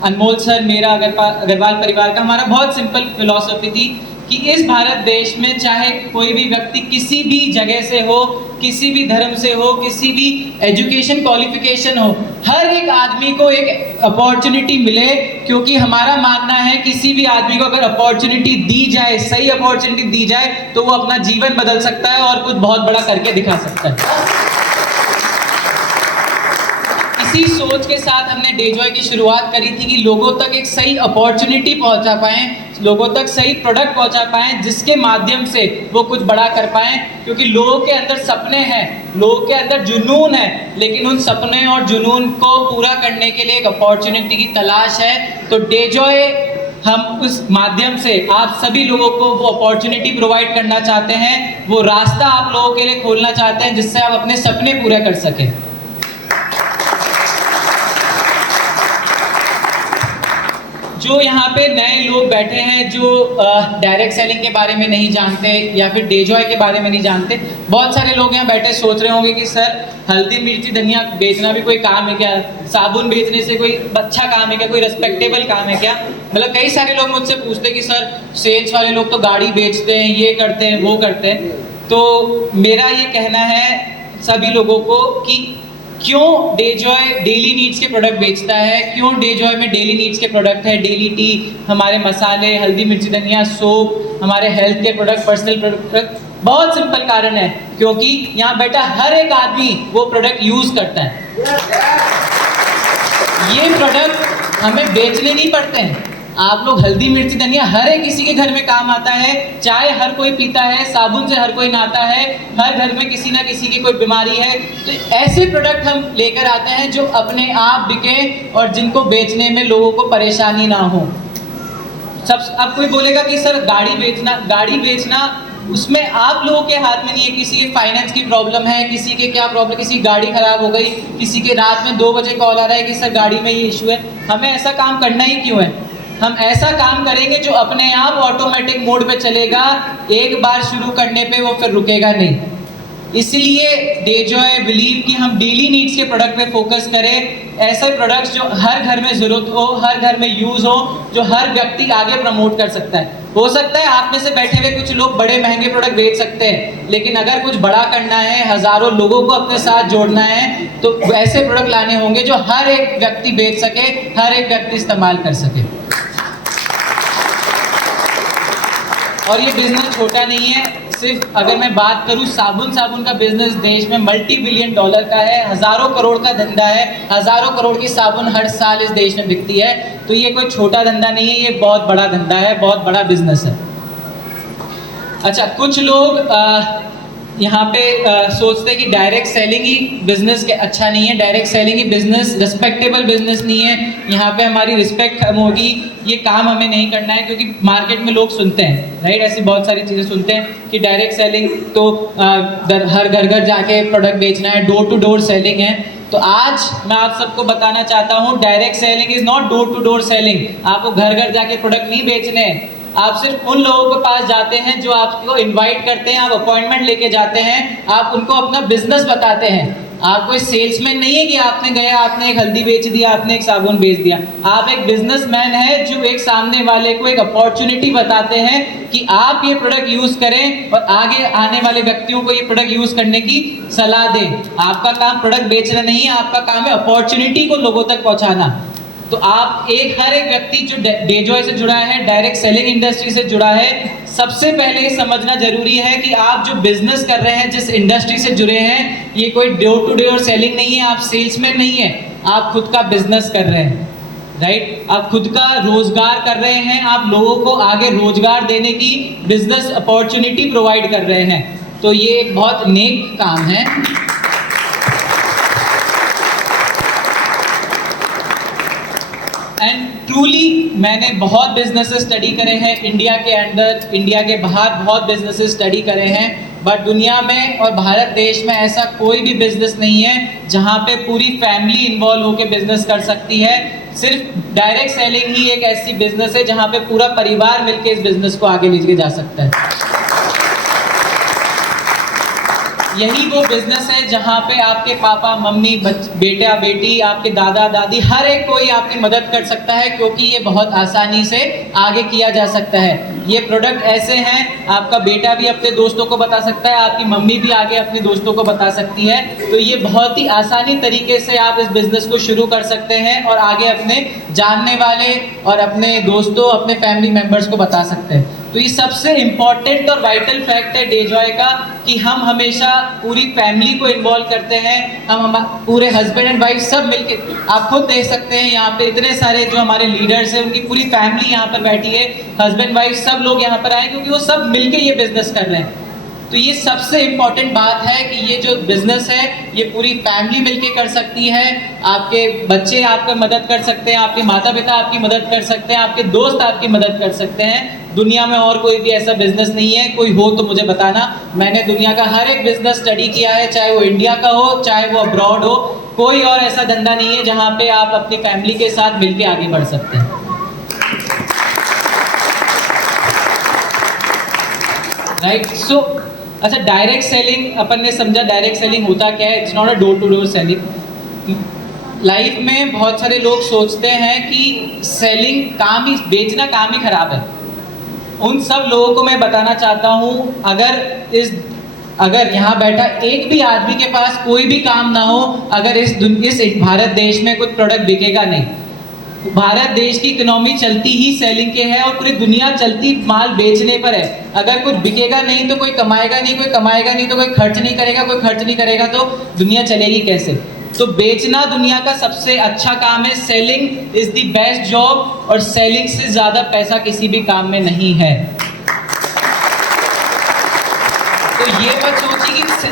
अनमोल सर, मेरा अग्रवाल परिवार का, हमारा बहुत सिंपल फिलॉसफी थी कि इस भारत देश में चाहे कोई भी व्यक्ति किसी भी जगह से हो, किसी भी धर्म से हो, किसी भी एजुकेशन क्वालिफिकेशन हो, हर एक आदमी को एक अपॉर्चुनिटी मिले। क्योंकि हमारा मानना है किसी भी आदमी को अगर अपॉर्चुनिटी दी जाए, सही अपॉर्चुनिटी दी जाए, तो वो अपना जीवन बदल सकता है और कुछ बहुत बड़ा करके दिखा सकता है। इसी सोच के साथ हमने डेजॉय की शुरुआत करी थी कि लोगों तक एक सही अपॉर्चुनिटी पहुंचा पाएं, लोगों तक सही प्रोडक्ट पहुंचा पाएं, जिसके माध्यम से वो कुछ बड़ा कर पाएं। क्योंकि लोगों के अंदर सपने हैं, लोगों के अंदर जुनून है, लेकिन उन सपने और जुनून को पूरा करने के लिए एक अपॉर्चुनिटी की तलाश है। तो डेजॉय हम उस माध्यम से आप सभी लोगों को वो अपॉर्चुनिटी प्रोवाइड करना चाहते हैं, वो रास्ता आप लोगों के लिए खोलना चाहते हैं जिससे आप अपने सपने पूरे कर सकें। जो यहाँ पे नए लोग बैठे हैं जो डायरेक्ट सेलिंग के बारे में नहीं जानते या फिर डेजॉय के बारे में नहीं जानते, बहुत सारे लोग यहाँ बैठे सोच रहे होंगे कि सर हल्दी मिर्ची धनिया बेचना भी कोई काम है क्या? साबुन बेचने से कोई अच्छा काम है क्या? कोई रेस्पेक्टेबल काम है क्या? मतलब कई सारे लोग मुझसे पूछते हैं कि सर सेल्स वाले लोग तो गाड़ी बेचते हैं, ये करते हैं, वो करते हैं। तो मेरा ये कहना है सभी लोगों को कि क्यों डेजॉय डेली नीड्स के प्रोडक्ट बेचता है, क्यों डेजॉय में डेली नीड्स के प्रोडक्ट है, डेली टी, हमारे मसाले, हल्दी मिर्ची धनिया, सोप, हमारे हेल्थ के प्रोडक्ट, पर्सनल प्रोडक्ट। बहुत सिंपल कारण है, क्योंकि यहाँ बैठा हर एक आदमी वो प्रोडक्ट यूज करता है। ये प्रोडक्ट हमें बेचने नहीं पड़ते हैं। आप लोग हल्दी मिर्ची धनिया हर एक किसी के घर में काम आता है, चाय हर कोई पीता है, साबुन से हर कोई नहाता है, हर घर में किसी ना किसी की कोई बीमारी है। तो ऐसे प्रोडक्ट हम लेकर आते हैं जो अपने आप बिके और जिनको बेचने में लोगों को परेशानी ना हो। अब कोई बोलेगा कि सर गाड़ी बेचना उसमें आप लोगों के हाथ में नहीं है। किसी के फाइनेंस की प्रॉब्लम है, किसी के क्या प्रॉब्लम, किसी की गाड़ी खराब हो गई, किसी के रात में 2 बजे कॉल आ रहा है कि सर गाड़ी में ये इशू है। हमें ऐसा काम करना ही क्यों है? हम ऐसा काम करेंगे जो अपने आप ऑटोमेटिक मोड पे चलेगा, एक बार शुरू करने पे वो फिर रुकेगा नहीं। इसलिए डेजॉय बिलीव कि हम डेली नीड्स के प्रोडक्ट पे फोकस करें, ऐसे प्रोडक्ट्स जो हर घर में ज़रूरत हो, हर घर में यूज़ हो, जो हर व्यक्ति आगे प्रमोट कर सकता है। हो सकता है आप में से बैठे हुए कुछ लोग बड़े महंगे प्रोडक्ट बेच सकते हैं, लेकिन अगर कुछ बड़ा करना है, हज़ारों लोगों को अपने साथ जोड़ना है, तो ऐसे प्रोडक्ट लाने होंगे जो हर एक व्यक्ति बेच सके, हर एक व्यक्ति इस्तेमाल कर सके। और ये बिजनेस छोटा नहीं है। सिर्फ अगर मैं बात करूं, साबुन का बिजनेस देश में $multi-billion का है, हज़ारों करोड़ का धंधा है, हज़ारों करोड़ की साबुन हर साल इस देश में बिकती है। तो ये कोई छोटा धंधा नहीं है, ये बहुत बड़ा धंधा है, बहुत बड़ा बिजनेस है। अच्छा, कुछ लोग यहाँ पे सोचते हैं कि डायरेक्ट सेलिंग ही बिजनेस के अच्छा नहीं है, डायरेक्ट सेलिंग ही बिजनेस रिस्पेक्टेबल बिजनेस नहीं है, यहाँ पे हमारी रिस्पेक्ट खत्म होगी, ये काम हमें नहीं करना है। क्योंकि मार्केट में लोग सुनते हैं, राइट, ऐसी बहुत सारी चीज़ें सुनते हैं कि डायरेक्ट सेलिंग तो हर घर जाके प्रोडक्ट बेचना है, डोर टू डोर सेलिंग है। तो आज मैं आप सबको बताना चाहता हूँ, direct selling is not door to door selling. आपको घर जाके प्रोडक्ट नहीं बेचने हैं, आप सिर्फ उन लोगों के पास जाते हैं जो आपको इनवाइट करते हैं, आप अपॉइंटमेंट लेके जाते हैं, आप उनको अपना बिजनेस बताते हैं। आप कोई सेल्समैन नहीं है कि आपने गया, आपने एक हल्दी बेच दिया, आपने एक साबुन बेच दिया। आप एक बिजनेसमैन है जो एक सामने वाले को एक अपॉर्चुनिटी बताते हैं कि आप ये प्रोडक्ट यूज करें और आगे आने वाले व्यक्तियों को ये प्रोडक्ट यूज करने की सलाह दें। आपका काम प्रोडक्ट बेचना नहीं है, आपका काम है अपॉर्चुनिटी को लोगों तक पहुंचाना। तो आप हर एक व्यक्ति जो डेजॉय से जुड़ा है, डायरेक्ट सेलिंग इंडस्ट्री से जुड़ा है, सबसे पहले ये समझना जरूरी है कि आप जो बिजनेस कर रहे हैं, जिस इंडस्ट्री से जुड़े हैं, ये कोई डोर टू डोर सेलिंग नहीं है, आप सेल्समैन नहीं है, आप खुद का बिजनेस कर रहे हैं, राइट। आप खुद का रोजगार कर रहे हैं, आप लोगों को आगे रोजगार देने की बिजनेस अपॉर्चुनिटी प्रोवाइड कर रहे हैं। तो ये एक बहुत नेक काम है। एंड ट्रूली मैंने बहुत बिजनेसेस स्टडी करे हैं, इंडिया के अंदर, इंडिया के बाहर बहुत बिजनेसेस स्टडी करे हैं, बट दुनिया में और भारत देश में ऐसा कोई भी बिजनेस नहीं है जहां पे पूरी फैमिली इन्वॉल्व होकर बिजनेस कर सकती है। सिर्फ डायरेक्ट सेलिंग ही एक ऐसी बिजनेस है जहां पे पूरा परिवार मिलकर इस बिजनेस को आगे लेके जा सकता है। यही वो बिजनेस है जहाँ पे आपके पापा मम्मी, बेटा बेटी, आपके दादा दादी, हर एक कोई आपकी मदद कर सकता है, क्योंकि ये बहुत आसानी से आगे किया जा सकता है। ये प्रोडक्ट ऐसे हैं, आपका बेटा भी अपने दोस्तों को बता सकता है, आपकी मम्मी भी आगे अपने दोस्तों को बता सकती है। तो ये बहुत ही आसानी तरीके से आप इस बिजनेस को शुरू कर सकते हैं और आगे अपने जानने वाले और अपने दोस्तों, अपने फैमिली मेम्बर्स को बता सकते हैं। तो ये सबसे इम्पॉर्टेंट और वाइटल फैक्ट है डेजॉय का कि हम हमेशा पूरी फैमिली को इन्वॉल्व करते हैं। हम पूरे हस्बैंड एंड वाइफ सब मिलके, आप खुद देख सकते हैं यहाँ पे इतने सारे जो हमारे लीडर्स हैं, उनकी पूरी फैमिली यहाँ पर बैठी है, हस्बैंड वाइफ सब लोग यहाँ पर आए क्योंकि वो सब मिलके ये बिजनेस कर रहे हैं। तो ये सबसे इम्पॉर्टेंट बात है कि ये जो बिजनेस है ये पूरी फैमिली मिलके कर सकती है। आपके बच्चे आपका मदद कर सकते हैं, आपके माता पिता आपकी मदद कर सकते हैं, आपके दोस्त आपकी मदद कर सकते हैं। दुनिया में और कोई भी ऐसा बिजनेस नहीं है, कोई हो तो मुझे बताना। मैंने दुनिया का हर एक बिजनेस स्टडी किया है, चाहे वो इंडिया का हो, चाहे वो अब्रॉड हो। कोई और ऐसा धंधा नहीं है जहाँ पे आप अपनी फैमिली के साथ मिलके आगे बढ़ सकते हैं। राइट, सो अच्छा, डायरेक्ट सेलिंग अपन ने समझा, डायरेक्ट सेलिंग होता क्या है। It's not a door to door selling. Life में बहुत सारे लोग सोचते हैं कि सेलिंग काम ही, बेचना काम ही खराब है। उन सब लोगों को मैं बताना चाहता हूँ, अगर यहाँ बैठा एक भी आदमी के पास कोई भी काम ना हो, अगर इस भारत देश में कुछ प्रोडक्ट बिकेगा नहीं। भारत देश की इकोनॉमी चलती ही सेलिंग के है और पूरी दुनिया चलती माल बेचने पर है। अगर कुछ बिकेगा नहीं तो कोई कमाएगा नहीं, कोई कमाएगा नहीं तो कोई खर्च नहीं करेगा, कोई खर्च नहीं करेगा तो दुनिया चलेगी कैसे। तो बेचना दुनिया का सबसे अच्छा काम है। Selling is the best job और सेलिंग से ज़्यादा पैसा किसी भी काम में नहीं है। तो ये मत सोचिए कि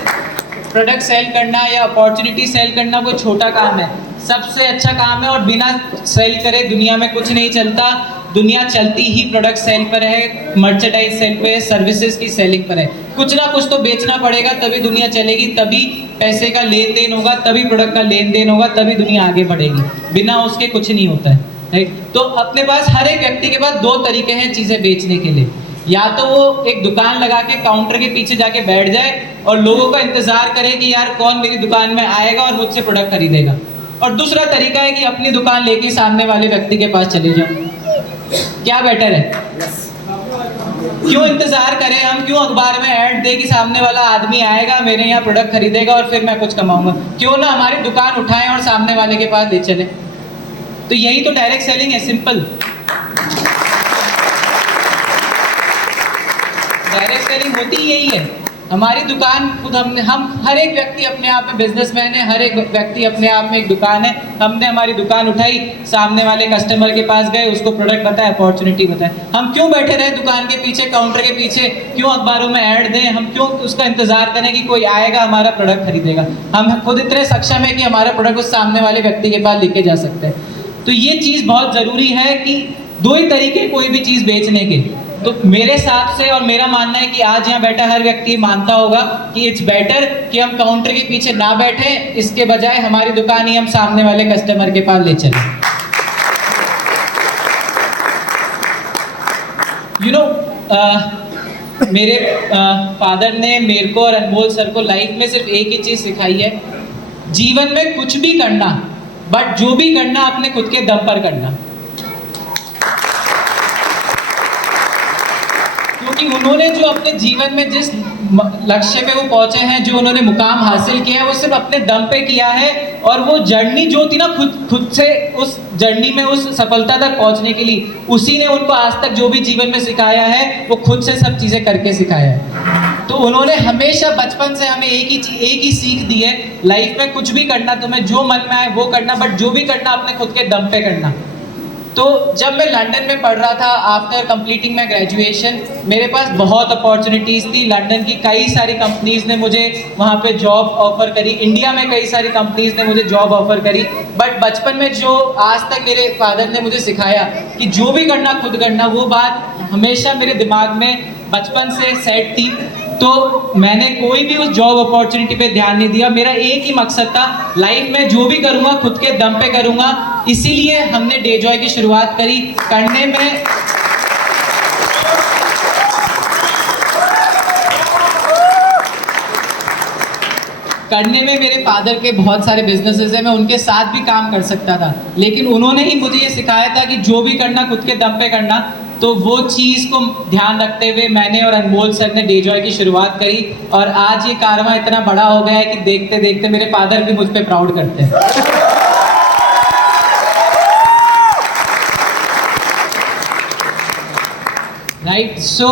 प्रोडक्ट सेल करना या अपॉर्चुनिटी सेल करना कोई छोटा काम है। सबसे अच्छा काम है और बिना सेल करे दुनिया में कुछ नहीं चलता। दुनिया चलती ही प्रोडक्ट सेल पर है, मर्चेंडाइज सेल पे है, सर्विसेज की सेलिंग पर है। कुछ ना कुछ तो बेचना पड़ेगा, तभी दुनिया चलेगी, तभी पैसे का लेन देन होगा, तभी प्रोडक्ट का लेन देन होगा, तभी दुनिया आगे बढ़ेगी। बिना उसके कुछ नहीं होता है, राइट। तो अपने पास हर एक व्यक्ति के पास दो तरीके हैं चीज़ें बेचने के लिए। या तो वो एक दुकान लगा के काउंटर के पीछे जाके बैठ जाए और लोगों का इंतजार करे कि यार कौन मेरी दुकान में आएगा और मुझसे प्रोडक्ट खरीदेगा, और दूसरा तरीका है कि अपनी दुकान लेके सामने वाले व्यक्ति के पास चले जाओ। क्या बेटर है? क्यों इंतजार करें हम, क्यों अखबार में ऐड दे कि सामने वाला आदमी आएगा, मेरे यहाँ प्रोडक्ट खरीदेगा और फिर मैं कुछ कमाऊंगा? क्यों ना हमारी दुकान उठाएं और सामने वाले के पास ले चले। तो यही तो डायरेक्ट सेलिंग है, सिंपल। डायरेक्ट सेलिंग होती यही है। हमारी दुकान खुद हम हर एक व्यक्ति अपने आप में बिजनेसमैन है, हर एक व्यक्ति अपने आप में एक दुकान है। हमने हमारी दुकान उठाई, सामने वाले कस्टमर के पास गए, उसको प्रोडक्ट बताया, अपॉर्चुनिटी बताए। हम क्यों बैठे रहे दुकान के पीछे, काउंटर के पीछे, क्यों अखबारों में ऐड दें, हम क्यों उसका इंतजार करें कि कोई आएगा हमारा प्रोडक्ट खरीदेगा। हम खुद इतने सक्षम है कि हमारा प्रोडक्ट उस सामने वाले व्यक्ति के पास लेके जा सकते हैं। तो ये चीज़ बहुत ज़रूरी है कि दो ही तरीके कोई भी चीज़ बेचने के। तो मेरे हिसाब से और मेरा मानना है कि आज यहाँ बैठा हर व्यक्ति मानता होगा कि इट्स बेटर कि हम काउंटर के पीछे ना बैठे, इसके बजाय हमारी दुकान ही हम सामने वाले कस्टमर के पास ले चलें। यू नो, मेरे फादर ने मेरे को और अनमोल सर को लाइफ में सिर्फ एक ही चीज़ सिखाई है, जीवन में कुछ भी करना, बट जो भी करना अपने खुद के दम पर करना। क्योंकि उन्होंने जो अपने जीवन में जिस लक्ष्य पे वो पहुंचे हैं, जो उन्होंने मुकाम हासिल किया है, वो सिर्फ अपने दम पे किया है। और वो जर्नी जो थी ना, खुद से उस जर्नी में, उस सफलता तक पहुंचने के लिए, उसी ने उनको आज तक जो भी जीवन में सिखाया है, वो खुद से सब चीज़ें करके सिखाया है। तो उन्होंने हमेशा बचपन से हमें एक ही सीख दी है, लाइफ में कुछ भी करना, तुम्हें जो मन में आए वो करना, बट जो भी करना अपने खुद के दम पे करना। तो जब मैं लंदन में पढ़ रहा था, आफ्टर कंप्लीटिंग माई ग्रेजुएशन, मेरे पास बहुत अपॉर्चुनिटीज़ थी। लंदन की कई सारी कंपनीज़ ने मुझे वहाँ पे जॉब ऑफ़र करी, इंडिया में कई सारी कंपनीज़ ने मुझे जॉब ऑफ़र करी। बट बचपन में जो आज तक मेरे फादर ने मुझे सिखाया कि जो भी करना खुद करना, वो बात हमेशा मेरे दिमाग में बचपन से सेट थी। तो मैंने कोई भी उस जॉब अपॉर्चुनिटी पे ध्यान नहीं दिया। मेरा एक ही मकसद था, लाइफ में जो भी करूँगा खुद के दम पे करूँगा। इसीलिए हमने डेजॉय की शुरुआत करी। करने में मेरे फादर के बहुत सारे बिजनेसेस हैं, मैं उनके साथ भी काम कर सकता था, लेकिन उन्होंने ही मुझे ये सिखाया था कि जो भी करना खुद के दम पे करना। तो वो चीज़ को ध्यान रखते हुए मैंने और अनमोल सर ने डेजॉय की शुरुआत करी, और आज ये कारवां इतना बड़ा हो गया है कि देखते देखते मेरे फादर भी मुझ पे प्राउड करते हैं। राइट, सो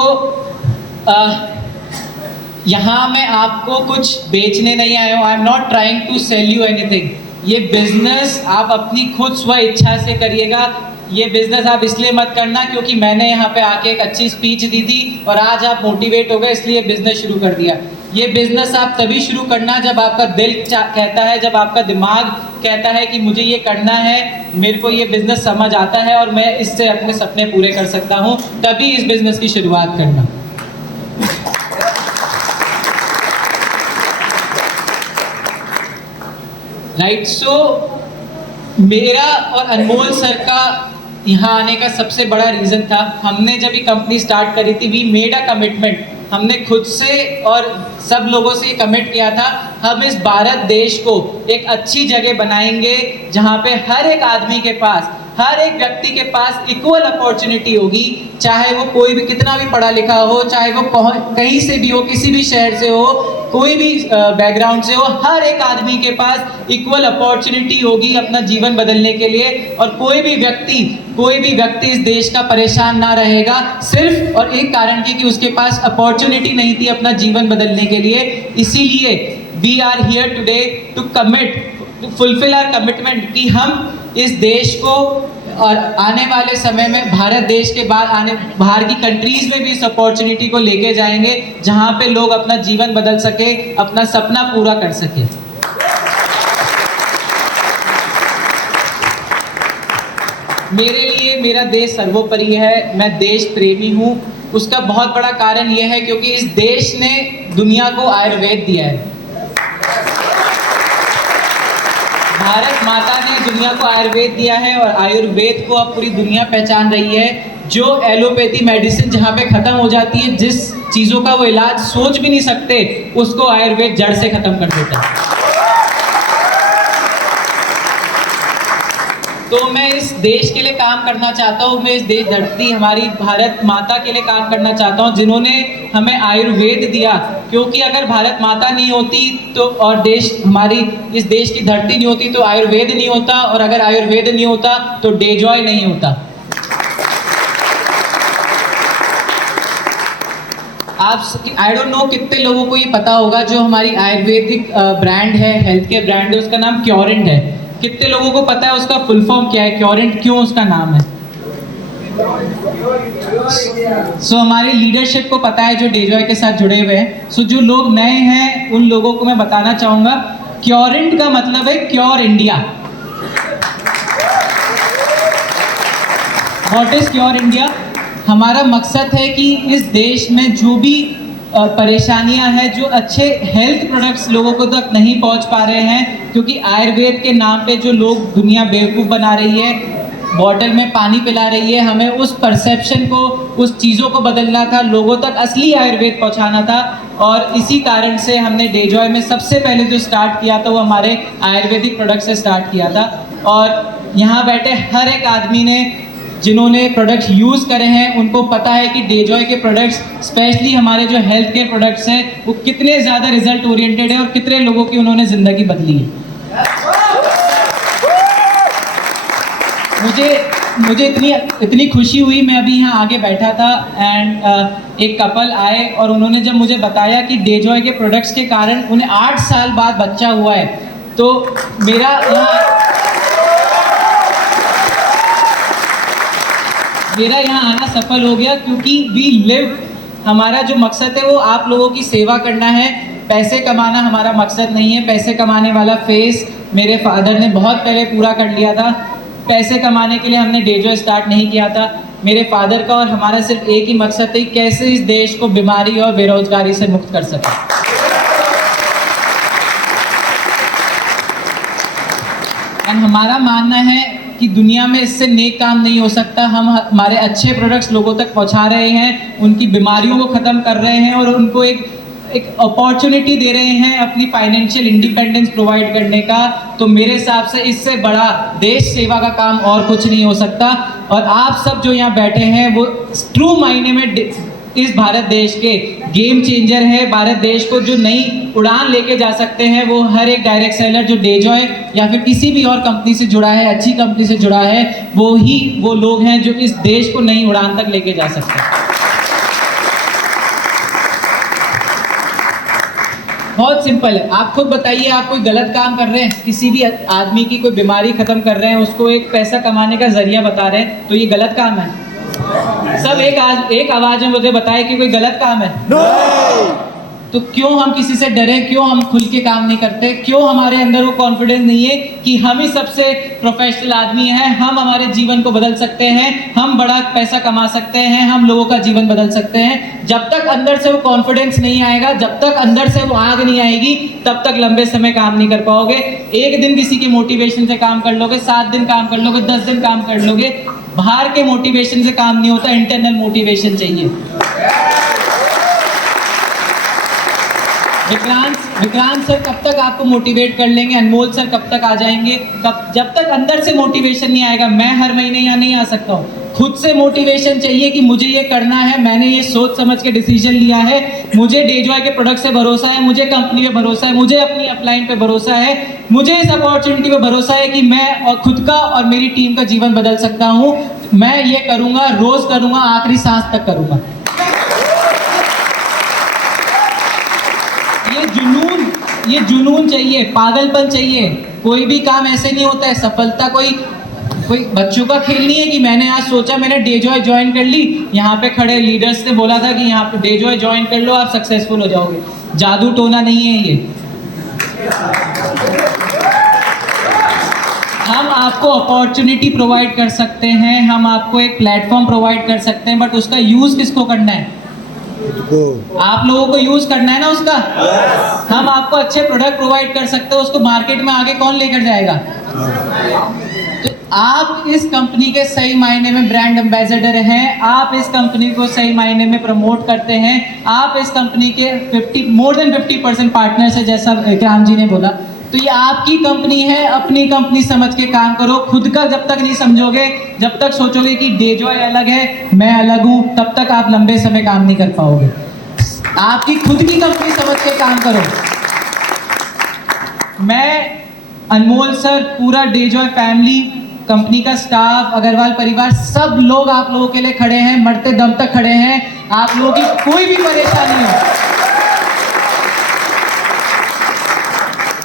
यहाँ मैं आपको कुछ बेचने नहीं आया हूँ। I am not trying to sell you anything. ये बिजनेस आप अपनी खुद स्व इच्छा से करिएगा। ये बिजनेस आप इसलिए मत करना क्योंकि मैंने यहाँ पे आके एक अच्छी स्पीच दी थी और आज आप मोटिवेट हो गए इसलिए बिजनेस शुरू कर दिया। ये बिजनेस आप तभी शुरू करना जब आपका दिल कहता है, जब आपका दिमाग कहता है कि मुझे ये करना है, मेरे को ये बिजनेस समझ आता है और मैं इससे अपने सपने पूरे कर सकता हूँ, तभी इस बिजनेस की शुरुआत करना। राइट, सो मेरा और अनमोल सर का यहाँ आने का सबसे बड़ा रीज़न था, हमने जब ये कंपनी स्टार्ट करी थी, वी मेड अ कमिटमेंट। हमने खुद से और सब लोगों से कमिट किया था, हम इस भारत देश को एक अच्छी जगह बनाएंगे जहाँ पे हर एक आदमी के पास, हर एक व्यक्ति के पास इक्वल अपॉर्चुनिटी होगी, चाहे वो कोई भी कितना भी पढ़ा लिखा हो, चाहे वो कहीं से भी हो, किसी भी शहर से हो, कोई भी बैकग्राउंड से हो, हर एक आदमी के पास इक्वल अपॉर्चुनिटी होगी अपना जीवन बदलने के लिए। और कोई भी व्यक्ति इस देश का परेशान ना रहेगा, सिर्फ और एक कारण कि उसके पास अपॉर्चुनिटी नहीं थी अपना जीवन बदलने के लिए। इसीलिए we are here today to fulfil our commitment कि हम इस देश को और आने वाले समय में भारत देश के बाद बाहर की कंट्रीज में भी इस अपॉर्चुनिटी को लेके जाएंगे जहां पे लोग अपना जीवन बदल सके, अपना सपना पूरा कर सके। मेरे लिए मेरा देश सर्वोपरि है, मैं देश प्रेमी हूँ। उसका बहुत बड़ा कारण यह है क्योंकि इस देश ने दुनिया को आयुर्वेद दिया है। भारत माता ने दुनिया को आयुर्वेद दिया है और आयुर्वेद को अब पूरी दुनिया पहचान रही है। जो एलोपैथी मेडिसिन जहाँ पे ख़त्म हो जाती है, जिस चीज़ों का वो इलाज सोच भी नहीं सकते, उसको आयुर्वेद जड़ से ख़त्म कर देता है। तो मैं इस देश के लिए काम करना चाहता हूँ, मैं इस देश धरती हमारी भारत माता के लिए काम करना चाहता हूँ, जिन्होंने हमें आयुर्वेद दिया। क्योंकि अगर भारत माता नहीं होती तो, और देश हमारी इस देश की धरती नहीं होती तो आयुर्वेद नहीं होता, और अगर आयुर्वेद नहीं होता तो डेजॉय नहीं होता। आप आई डोंट नो कितने लोगों को ये पता होगा, जो हमारी आयुर्वेदिक ब्रांड है, हेल्थ केयर ब्रांड है, उसका नाम क्योरेंट है। कितने लोगों को पता है उसका फुल फॉर्म क्या है, क्योरेंट क्यों उसका नाम है? हमारी लीडरशिप को पता है जो डेजॉय के साथ जुड़े हुए हैं। जो लोग नए हैं उन लोगों को मैं बताना चाहूँगा, क्योरेंट का मतलब है cure India. What is cure India? हमारा मकसद है कि इस देश में जो भी परेशानियां हैं, जो अच्छे हेल्थ प्रोडक्ट्स लोगों को तक नहीं पहुंच पा रहे हैं, क्योंकि आयुर्वेद के नाम पे जो लोग दुनिया बेवकूफ़ बना रही है, बॉटल में पानी पिला रही है, हमें उस परसेप्शन को, उस चीज़ों को बदलना था, लोगों तक असली आयुर्वेद पहुंचाना था। और इसी कारण से हमने डेजॉय में सबसे पहले जो स्टार्ट किया था वो हमारे आयुर्वेदिक प्रोडक्ट से स्टार्ट किया था। और यहाँ बैठे हर एक आदमी ने, जिन्होंने प्रोडक्ट्स यूज़ करे हैं, उनको पता है कि डेजॉय के प्रोडक्ट्स, स्पेशली हमारे जो हेल्थ केयर प्रोडक्ट्स हैं, वो कितने ज़्यादा रिजल्ट ओरिएंटेड है और कितने लोगों की उन्होंने ज़िंदगी बदली है। मुझे इतनी खुशी हुई, मैं अभी यहाँ आगे बैठा था एंड एक कपल आए और उन्होंने जब मुझे बताया कि डेजॉय के प्रोडक्ट्स के कारण उन्हें 8 साल बाद बच्चा हुआ है, तो मेरा यहाँ आना सफल हो गया। क्योंकि वी लिव, हमारा जो मकसद है वो आप लोगों की सेवा करना है। पैसे कमाना हमारा मकसद नहीं है। पैसे कमाने वाला फेस मेरे फादर ने बहुत पहले पूरा कर लिया था। पैसे कमाने के लिए हमने डेजॉय स्टार्ट नहीं किया था। मेरे फादर का और हमारा सिर्फ एक ही मकसद है, कैसे इस देश को बीमारी और बेरोजगारी से मुक्त कर सकें। एंड हमारा मानना है कि दुनिया में इससे नेक काम नहीं हो सकता। हम हमारे अच्छे प्रोडक्ट्स लोगों तक पहुंचा रहे हैं, उनकी बीमारियों को ख़त्म कर रहे हैं और उनको एक अपॉर्चुनिटी दे रहे हैं अपनी फाइनेंशियल इंडिपेंडेंस प्रोवाइड करने का। तो मेरे हिसाब से इससे बड़ा देश सेवा का काम और कुछ नहीं हो सकता। और आप सब जो यहाँ बैठे हैं वो ट्रू मायने में इस भारत देश के गेम चेंजर है। भारत देश को जो नई उड़ान लेके जा सकते हैं, वो हर एक डायरेक्ट सेलर जो डेजॉय या फिर किसी भी और कंपनी से जुड़ा है, अच्छी कंपनी से जुड़ा है, वो लोग हैं जो इस देश को नई उड़ान तक लेके जा सकते हैं। बहुत सिंपल है। आप खुद बताइए, आप कोई गलत काम कर रहे हैं, किसी भी आदमी की कोई बीमारी खत्म कर रहे हैं, उसको एक पैसा कमाने का जरिया बता रहे हैं, तो ये गलत काम है? सब एक आवाज में मुझे बताए कि कोई गलत काम है। तो क्यों हम किसी से डरे, क्यों हम खुल के काम नहीं करते, क्यों हमारे अंदर वो कॉन्फिडेंस नहीं है कि हम ही सबसे प्रोफेशनल आदमी हैं, हम हमारे जीवन को बदल सकते हैं, हम बड़ा पैसा कमा सकते हैं, हम लोगों का जीवन बदल सकते हैं। जब तक अंदर से वो कॉन्फिडेंस नहीं आएगा, जब तक अंदर से वो आग नहीं आएगी, तब तक लंबे समय काम नहीं कर पाओगे। एक दिन किसी की मोटिवेशन से काम कर लोगे, 7 दिन काम कर लोगे, 10 दिन काम कर लोगे, बाहर के मोटिवेशन से काम नहीं होता, इंटरनल मोटिवेशन चाहिए। विक्रांत सर कब तक आपको मोटिवेट कर लेंगे, अनमोल सर कब तक आ जाएंगे, जब तक अंदर से मोटिवेशन नहीं आएगा। मैं हर महीने यहाँ नहीं आ सकता हूँ, खुद से मोटिवेशन चाहिए कि मुझे ये करना है, मैंने ये सोच समझ के डिसीजन लिया है, मुझे डेजॉय के प्रोडक्ट से भरोसा है, मुझे कंपनी पे भरोसा है, मुझे अपनी अपलाइन पे भरोसा है, मुझे इस अपॉर्चुनिटी पे भरोसा है कि मैं और खुद का और मेरी टीम का जीवन बदल सकता हूँ। मैं ये करूँगा, रोज करूँगा, आखिरी सांस तक करूँगा। ये जुनून चाहिए, पागलपन चाहिए। कोई भी काम ऐसे नहीं होता है। सफलता कोई बच्चों का खेल नहीं है कि मैंने आज सोचा, मैंने डेजॉय ज्वाइन कर ली, यहाँ पे खड़े लीडर्स ने बोला था कि यहाँ पे डेजॉय ज्वाइन कर लो, आप सक्सेसफुल हो जाओगे। जादू टोना नहीं है ये। हम आपको अपॉर्चुनिटी प्रोवाइड कर सकते हैं, हम आपको एक प्लेटफॉर्म प्रोवाइड कर सकते हैं, बट उसका यूज किसको करना है? आप लोगों को यूज करना है ना उसका। हम आपको अच्छे प्रोडक्ट प्रोवाइड कर सकते हैं, उसको मार्केट में आगे कौन लेकर जाएगा? तो आप इस कंपनी के सही मायने में ब्रांड एम्बेसडर हैं, आप इस कंपनी को सही मायने में प्रमोट करते हैं, आप इस कंपनी के मोर देन 50% पार्टनर्स है, जैसा विक्रांत जी ने बोला। तो ये आपकी कंपनी है, अपनी कंपनी समझ के काम करो। खुद का जब तक नहीं समझोगे, जब तक सोचोगे कि डेजॉय अलग है, मैं अलग हूँ, तब तक आप लंबे समय काम नहीं कर पाओगे। आपकी खुद की कंपनी समझ के काम करो। मैं, अनमोल सर, पूरा डेजॉय फैमिली, कंपनी का स्टाफ, अग्रवाल परिवार, सब लोग आप लोगों के लिए खड़े हैं, मरते दम तक खड़े हैं। आप लोगों की कोई भी परेशानी हो,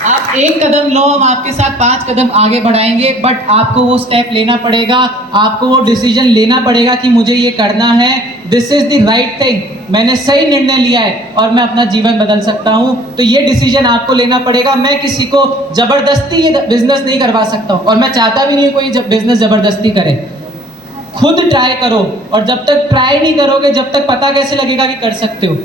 आप एक कदम लो, हम आपके साथ 5 कदम आगे बढ़ाएंगे। बट आपको वो स्टेप लेना पड़ेगा, आपको वो डिसीजन लेना पड़ेगा कि मुझे ये करना है, this is the right thing, मैंने सही निर्णय लिया है और मैं अपना जीवन बदल सकता हूँ। तो ये डिसीजन आपको लेना पड़ेगा। मैं किसी को जबरदस्ती ये बिजनेस नहीं करवा सकता हूँ, और मैं चाहता भी नहीं कोई बिजनेस जबरदस्ती करे। खुद ट्राई करो, और जब तक ट्राई नहीं करोगे, जब तक पता कैसे लगेगा कि कर सकते हो।